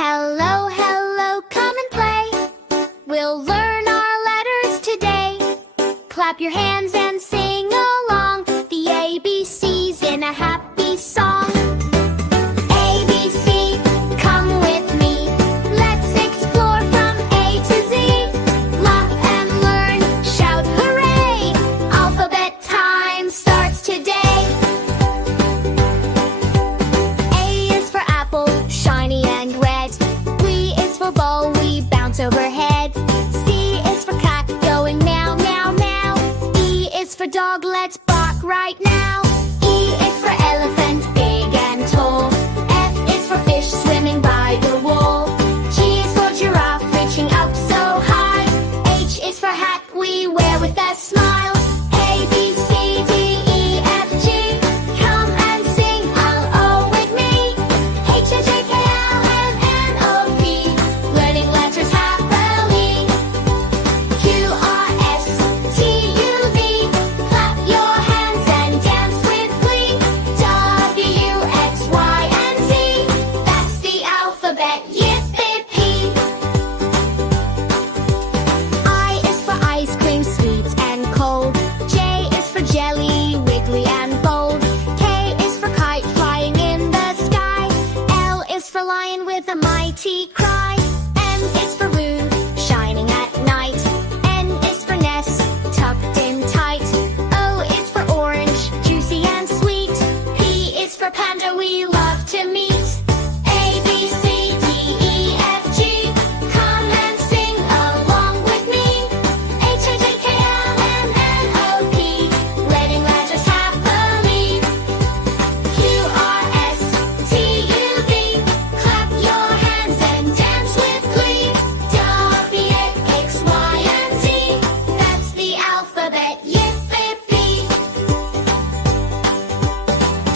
Hello, hello, come and play. We'll learn our letters today. Clap your hands and sing along the ABCs in a happy song. ABC, come with me. Let's explore from A to Z. Laugh and learn, shout hooray! Alphabet time starts today. A is for apple, shiny and red. B is for ball, we bounce overhead. C is for cat, going meow, meow, meow. E is for dog, let's bark right now. E is for elephant, big and tall. F is for fish, swimming by the wall. G is for giraffe, reaching up so high. H is for hat, we wear with a smile. A, B, C, D, E, F, G. Come and sing L-O with me. H, I, J, K, L, M, N, O, P. Learning letters happily. Q, R, S, T, U, V. Clap your hands and dance with glee. W, X, Y, and Z. That's the alphabet, yippee-pee. I is for ice cream, sweet and cold. J is for jelly, wiggly and bold. K is for kite, flying in the sky. L is for lion with a mighty cry. M is for moon, shining at night. N is for nest, tucked in tight. O is for orange, juicy and sweet. P is for panda, we love to meet. A, B, C, D, E, F, G. Come and sing along with me. H, I, J, K, L, M, N, O, P. Letting letters happily. Q, R, S, T, U, V. Clap your hands and dance with glee. W, X, Y, and Z. That's the alphabet, yippee-pee.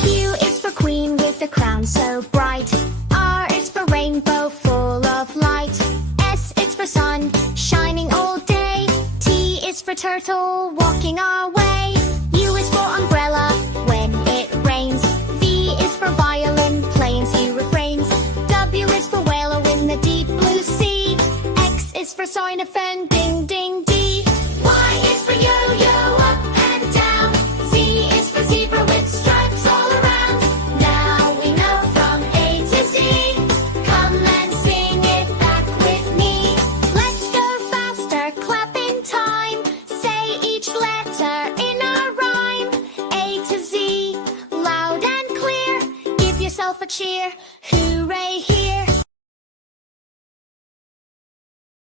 Q is for queen with the crown so bright. R is for rainbow full of light. S is for sun, shining all day. T is for turtle, walking our way. U is for umbrella, when it rains. V is for violin, playing few refrains. W is for whale in the deep blue sea. X is for sign offending